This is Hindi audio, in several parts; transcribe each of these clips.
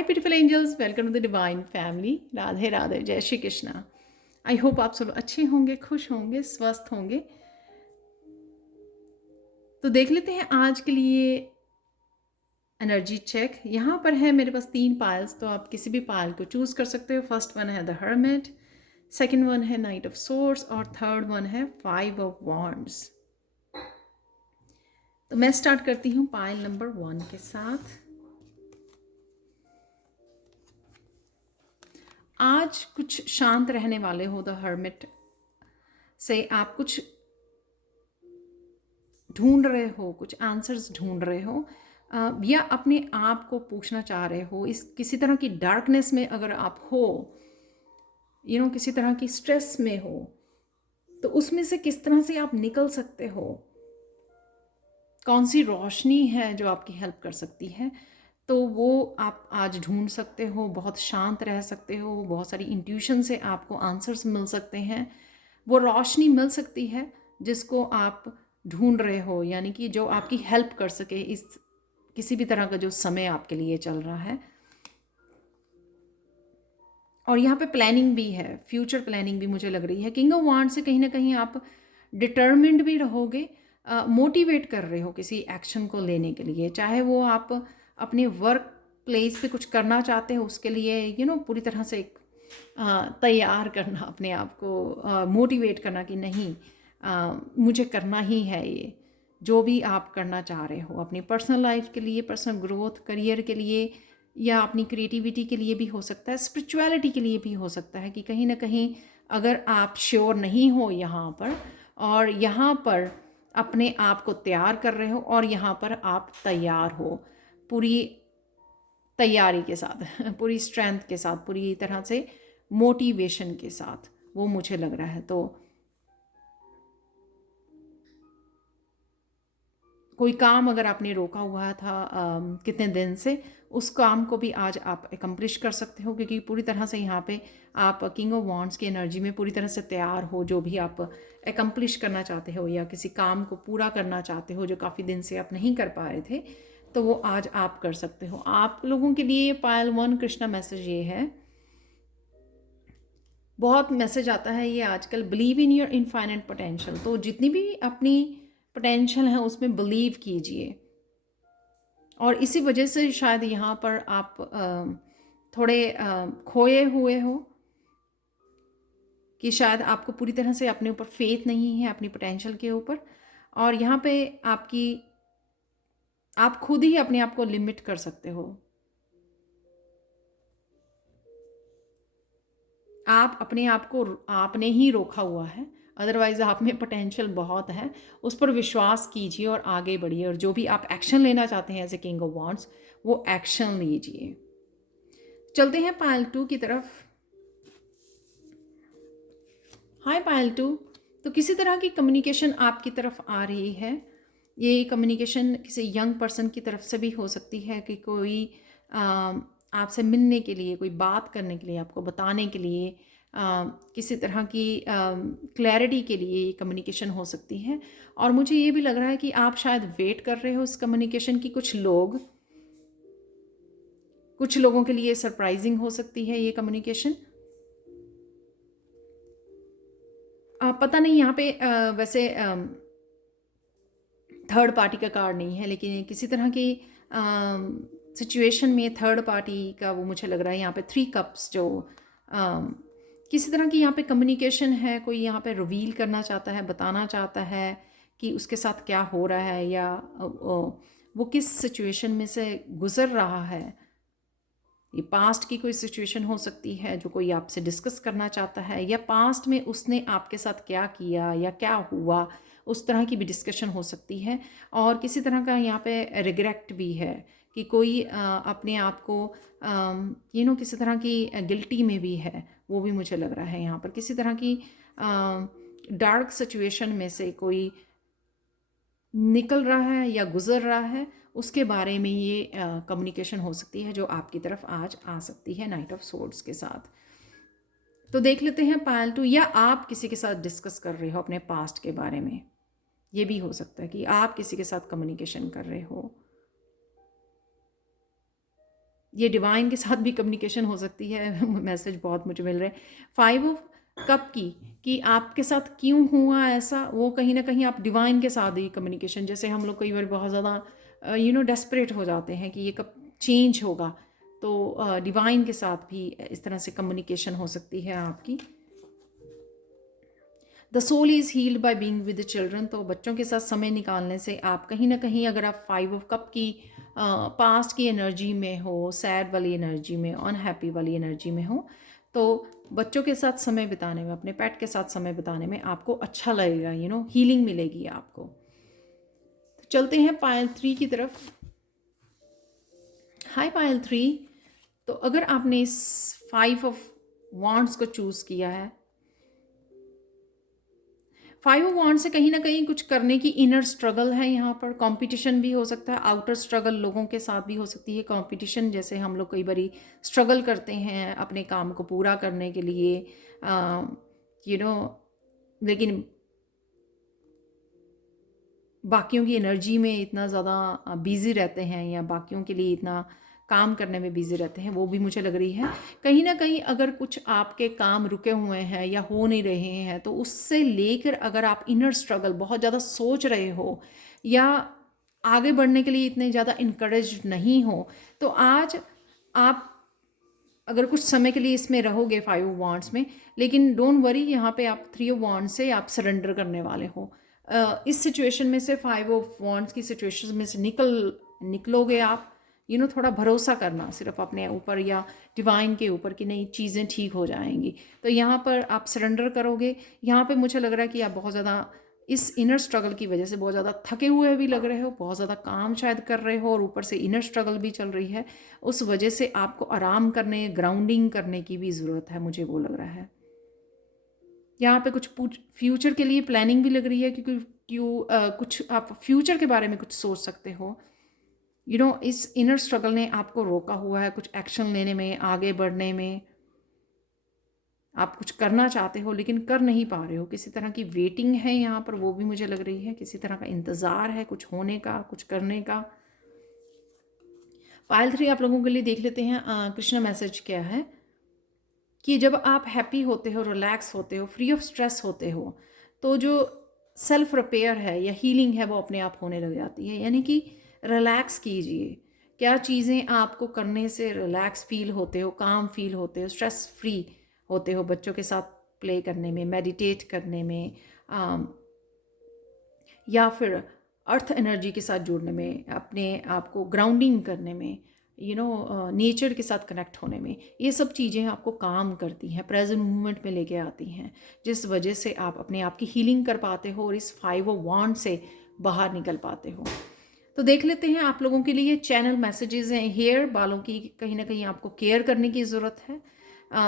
Hi beautiful angels, welcome to the divine family. Radhe Radhe, जय श्री कृष्णा। आई होप आप सब अच्छे होंगे, खुश होंगे, स्वस्थ होंगे। तो देख लेते हैं आज के लिए एनर्जी चेक। यहाँ पर है मेरे पास 3 पायल्स, तो आप किसी भी पायल को चूज कर सकते हो। फर्स्ट वन है द हर्मिट, सेकेंड वन है नाइट ऑफ सोर्ड्स और थर्ड वन है 5 ऑफ वॉन्ड्स। तो मैं स्टार्ट करती हूँ पायल नंबर 1 के साथ। आज कुछ शांत रहने वाले हो द हर्मिट से, आप कुछ ढूंढ रहे हो, कुछ आंसर्स ढूंढ रहे हो, या अपने आप को पूछना चाह रहे हो। इस किसी तरह की डार्कनेस में अगर आप हो, किसी तरह की स्ट्रेस में हो, तो उसमें से किस तरह से आप निकल सकते हो, कौन सी रोशनी है जो आपकी हेल्प कर सकती है, तो वो आप आज ढूंढ सकते हो। बहुत शांत रह सकते हो, बहुत सारी इंट्यूशन से आपको आंसर्स मिल सकते हैं। वो रोशनी मिल सकती है जिसको आप ढूंढ रहे हो, यानी कि जो आपकी हेल्प कर सके इस किसी भी तरह का जो समय आपके लिए चल रहा है। और यहाँ पे प्लानिंग भी है, फ्यूचर प्लानिंग भी मुझे लग रही है। किंग ऑफ वांड से कहीं ना कहीं आप डिटर्मिन्ड भी रहोगे, मोटिवेट कर रहे हो किसी एक्शन को लेने के लिए। चाहे वो आप अपने वर्क प्लेस पे कुछ करना चाहते हो, उसके लिए पूरी तरह से एक तैयार करना अपने आप को, मोटिवेट करना कि नहीं, मुझे करना ही है ये। जो भी आप करना चाह रहे हो अपनी पर्सनल लाइफ के लिए, पर्सनल ग्रोथ, करियर के लिए, या अपनी क्रिएटिविटी के लिए भी हो सकता है, स्पिरिचुअलिटी के लिए भी हो सकता है कि कहीं ना कहीं अगर आप श्योर नहीं हो यहाँ पर, और यहाँ पर अपने आप को तैयार कर रहे हो, और यहाँ पर आप तैयार हो पूरी तैयारी के साथ, पूरी स्ट्रेंथ के साथ, पूरी तरह से मोटिवेशन के साथ, वो मुझे लग रहा है। तो कोई काम अगर आपने रोका हुआ था कितने दिन से, उस काम को भी आज आप एकम्प्लिश कर सकते हो, क्योंकि पूरी तरह से यहाँ पे आप किंग ऑफ वॉन्ड्स की एनर्जी में पूरी तरह से तैयार हो। जो भी आप एकम्प्लिश करना चाहते हो या किसी काम को पूरा करना चाहते हो जो काफ़ी दिन से आप नहीं कर पा रहे थे, तो वो आज आप कर सकते हो। आप लोगों के लिए पायल 1 कृष्णा मैसेज ये है, बहुत मैसेज आता है ये आजकल, believe in your infinite potential. तो जितनी भी अपनी पोटेंशियल है उसमें बिलीव कीजिए, और इसी वजह से शायद यहाँ पर आप थोड़े खोए हुए हो, कि शायद आपको पूरी तरह से अपने ऊपर फेथ नहीं है, अपनी पोटेंशियल के ऊपर। और यहाँ पे आप खुद ही अपने आप को लिमिट कर सकते हो। आप अपने आप को आपने ही रोका हुआ है, अदरवाइज आप में पोटेंशियल बहुत है। उस पर विश्वास कीजिए और आगे बढ़िए, और जो भी आप एक्शन लेना चाहते हैं as a king of wands, वो एक्शन लीजिए। चलते हैं पायल 2 की तरफ। हाय पायल 2, तो किसी तरह की कम्युनिकेशन आपकी तरफ आ रही है। ये कम्युनिकेशन किसी यंग पर्सन की तरफ से भी हो सकती है, कि कोई आपसे मिलने के लिए, कोई बात करने के लिए, आपको बताने के लिए, किसी तरह की क्लैरिटी के लिए कम्युनिकेशन हो सकती है। और मुझे ये भी लग रहा है कि आप शायद वेट कर रहे हो इस कम्युनिकेशन की। कुछ लोगों के लिए सरप्राइजिंग हो सकती है ये कम्युनिकेशन। पता नहीं यहाँ पे वैसे थर्ड पार्टी का कार्ड नहीं है, लेकिन किसी तरह की सिचुएशन में थर्ड पार्टी का वो मुझे लग रहा है। यहाँ पे 3 कप्स, जो किसी तरह की यहाँ पे कम्युनिकेशन है। कोई यहाँ पे रिवील करना चाहता है, बताना चाहता है कि उसके साथ क्या हो रहा है, या वो किस सिचुएशन में से गुजर रहा है। ये पास्ट की कोई सिचुएशन हो सकती है जो कोई आपसे डिस्कस करना चाहता है, या पास्ट में उसने आपके साथ क्या किया या क्या हुआ, उस तरह की भी डिस्कशन हो सकती है। और किसी तरह का यहाँ पे रिग्रेट भी है, कि कोई अपने आप को किसी तरह की गिल्टी में भी है। वो भी मुझे लग रहा है यहाँ पर किसी तरह की डार्क सिचुएशन में से कोई निकल रहा है या गुजर रहा है, उसके बारे में ये कम्युनिकेशन हो सकती है जो आपकी तरफ आज आ सकती है नाइट ऑफ सोर्ड्स के साथ। तो देख लेते हैं पायल 2, या आप किसी के साथ डिस्कस कर रहे हो अपने पास्ट के बारे में। ये भी हो सकता है कि आप किसी के साथ कम्युनिकेशन कर रहे हो। ये डिवाइन के साथ भी कम्युनिकेशन हो सकती है। मैसेज बहुत मुझे मिल रहे हैं। 5 ऑफ कप की कि आपके साथ क्यों हुआ ऐसा, वो कहीं ना कहीं आप डिवाइन के साथ ही कम्युनिकेशन, जैसे हम लोग कई बार बहुत ज़्यादा डेस्परेट हो जाते हैं कि ये कब चेंज होगा, तो डिवाइन के साथ भी इस तरह से कम्युनिकेशन हो सकती है आपकी। The soul is healed by being with the children, तो बच्चों के साथ समय निकालने से आप कहीं ना कहीं, अगर आप 5 ऑफ कप की पास्ट की एनर्जी में हो, सैड वाली एनर्जी में, अनहैप्पी वाली एनर्जी में हो, तो बच्चों के साथ समय बिताने में, अपने पेट के साथ समय बिताने में आपको अच्छा लगेगा, हीलिंग मिलेगी आपको। तो चलते हैं पायल 3 की तरफ। हाय पायल 3, तो अगर आपने इस 5 ऑफ वॉन्ड्स को चूज़ किया है, 5 ऑफ वॉन्ड से कहीं ना कहीं कुछ करने की इनर स्ट्रगल है यहाँ पर। कंपटीशन भी हो सकता है, आउटर स्ट्रगल लोगों के साथ भी हो सकती है। कंपटीशन जैसे हम लोग कई बारी स्ट्रगल करते हैं अपने काम को पूरा करने के लिए, यू नो लेकिन बाकियों की एनर्जी में इतना ज़्यादा बिज़ी रहते हैं, या बाकियों के लिए इतना काम करने में बिज़ी रहते हैं, वो भी मुझे लग रही है। कहीं ना कहीं अगर कुछ आपके काम रुके हुए हैं या हो नहीं रहे हैं, तो उससे लेकर अगर आप इनर स्ट्रगल बहुत ज़्यादा सोच रहे हो, या आगे बढ़ने के लिए इतने ज़्यादा इनकरेज नहीं हो, तो आज आप अगर कुछ समय के लिए इसमें रहोगे 5 ऑफ वॉन्ड्स में, लेकिन डोंट वरी, यहाँ पे आप 3 ऑफ वॉन्ड्स से आप सरेंडर करने वाले हो। इस सिचुएशन में से, 5 ऑफ वॉन्ड्स की सिचुएशन में से निकलोगे आप। थोड़ा भरोसा करना सिर्फ अपने ऊपर या डिवाइन के ऊपर कि नहीं, चीज़ें ठीक हो जाएंगी। तो यहाँ पर आप सरेंडर करोगे। यहाँ पे मुझे लग रहा है कि आप बहुत ज़्यादा इस इनर स्ट्रगल की वजह से बहुत ज़्यादा थके हुए भी लग रहे हो, बहुत ज़्यादा काम शायद कर रहे हो, और ऊपर से इनर स्ट्रगल भी चल रही है। उस वजह से आपको आराम करने, ग्राउंडिंग करने की भी ज़रूरत है, मुझे वो लग रहा है। यहाँ पे कुछ फ्यूचर के लिए प्लानिंग भी लग रही है, क्योंकि कुछ आप फ्यूचर के बारे में कुछ सोच सकते हो। इस इनर स्ट्रगल ने आपको रोका हुआ है कुछ एक्शन लेने में, आगे बढ़ने में। आप कुछ करना चाहते हो लेकिन कर नहीं पा रहे हो, किसी तरह की वेटिंग है यहाँ पर, वो भी मुझे लग रही है। किसी तरह का इंतज़ार है कुछ होने का, कुछ करने का। पायल 3 आप लोगों के लिए देख लेते हैं कृष्णा मैसेज क्या है। कि जब आप हैप्पी होते हो, रिलैक्स होते हो, फ्री ऑफ स्ट्रेस होते हो, तो जो सेल्फ रिपेयर है या हीलिंग है वो अपने आप होने लग जाती है। यानी कि रिलैक्स कीजिए। क्या चीज़ें आपको करने से रिलैक्स फील होते हो, काम फील होते हो, स्ट्रेस फ्री होते हो? बच्चों के साथ प्ले करने में, मेडिटेट करने में, या फिर अर्थ एनर्जी के साथ जुड़ने में, अपने आप को ग्राउंडिंग करने में, नेचर के साथ कनेक्ट होने में, ये सब चीज़ें आपको काम करती हैं, प्रेजेंट मूवमेंट में लेके आती हैं, जिस वजह से आप अपने आप की हीलिंग कर पाते हो और इस 5 ऑफ वॉन्ड से बाहर निकल पाते हो। तो देख लेते हैं आप लोगों के लिए चैनल मैसेजेस हैं। हेयर, बालों की कहीं ना कहीं आपको केयर करने की ज़रूरत है।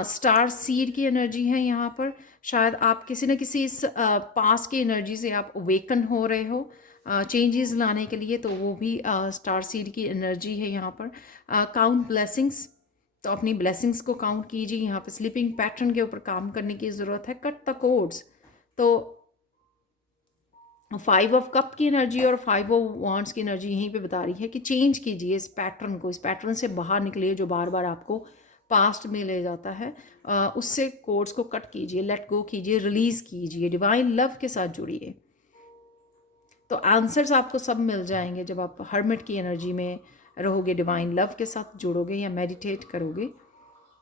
स्टार सीड की एनर्जी है यहाँ पर। शायद आप किसी न किसी इस पास की एनर्जी से आप अवेकन हो रहे हो चेंजेस लाने के लिए, तो वो भी स्टार सीड की एनर्जी है यहाँ पर। काउंट ब्लेसिंग्स, तो अपनी ब्लेसिंग्स को काउंट कीजिए। यहाँ पर स्लीपिंग पैटर्न के ऊपर काम करने की ज़रूरत है। कट द कोड्स, तो 5 ऑफ कप की एनर्जी और 5 ऑफ वॉन्ड्स की एनर्जी यहीं पे बता रही है कि चेंज कीजिए इस पैटर्न को, इस पैटर्न से बाहर निकलिए जो बार बार आपको पास्ट में ले जाता है। उससे कोड्स को कट कीजिए, लेट गो कीजिए, रिलीज़ कीजिए, डिवाइन लव के साथ जुड़िए। तो आंसर्स आपको सब मिल जाएंगे जब आप हर्मिट की एनर्जी में रहोगे, डिवाइन लव के साथ जुड़ोगे या मेडिटेट करोगे,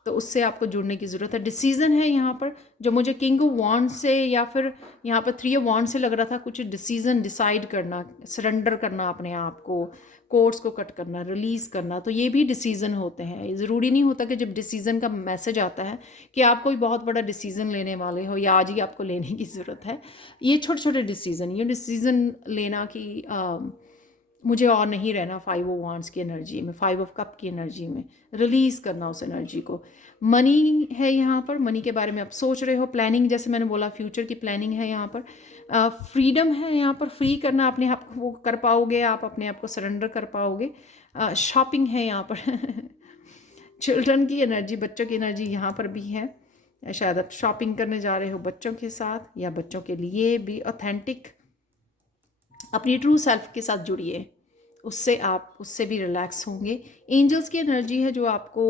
तो उससे आपको जुड़ने की ज़रूरत है। डिसीज़न है यहाँ पर, जो मुझे किंग ऑफ वॉन्ड से या फिर यहाँ पर 3 ऑफ वॉन्ड से लग रहा था, कुछ डिसीज़न डिसाइड करना, सरेंडर करना अपने आप को, कोर्स को कट करना, रिलीज़ करना। तो ये भी डिसीज़न होते हैं। ज़रूरी नहीं होता कि जब डिसीज़न का मैसेज आता है कि आप कोई बहुत बड़ा डिसीज़न लेने वाले हो या आज ही आपको लेने की ज़रूरत है। ये छोटे छोटे डिसीज़न, ये डिसीज़न लेना कि मुझे और नहीं रहना 5 ऑफ वॉन्ड्स की एनर्जी में, 5 ऑफ कप की एनर्जी में, रिलीज़ करना उस एनर्जी को। मनी है यहाँ पर, मनी के बारे में आप सोच रहे हो, प्लानिंग, जैसे मैंने बोला फ्यूचर की प्लानिंग है यहाँ पर। फ्रीडम है यहाँ पर, फ्री करना अपने आप को, वो कर पाओगे आप, अपने आप को सरेंडर कर पाओगे। शॉपिंग है यहाँ पर चिल्ड्रन की एनर्जी, बच्चों की एनर्जी यहाँ पर भी है। शायद आप शॉपिंग करने जा रहे हो बच्चों के साथ, या बच्चों के लिए भी। ऑथेंटिक, अपनी ट्रू सेल्फ के साथ जुड़िए, उससे आप उससे भी रिलैक्स होंगे। एंजल्स की एनर्जी है जो आपको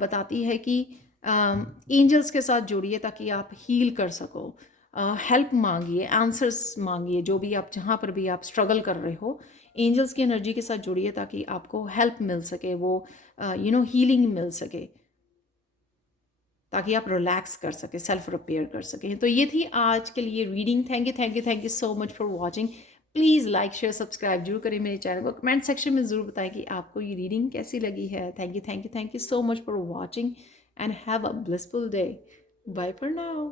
बताती है कि एंजल्स के साथ जुड़िए ताकि आप हील कर सको। हेल्प मांगिए, आंसर्स मांगिए, जो भी आप जहाँ पर भी आप स्ट्रगल कर रहे हो, एंजल्स की एनर्जी के साथ जुड़िए ताकि आपको हेल्प मिल सके, वो हीलिंग मिल सके, ताकि आप रिलैक्स कर सके, सेल्फ रिपेयर कर सकें। तो ये थी आज के लिए reading. Thank you so much for watching. Please like share subscribe जरूर करें मेरे चैनल को। कमेंट सेक्शन में ज़रूर बताएं कि आपको ये रीडिंग कैसी लगी है। Thank you so much for watching and have a blissful day. Bye for now.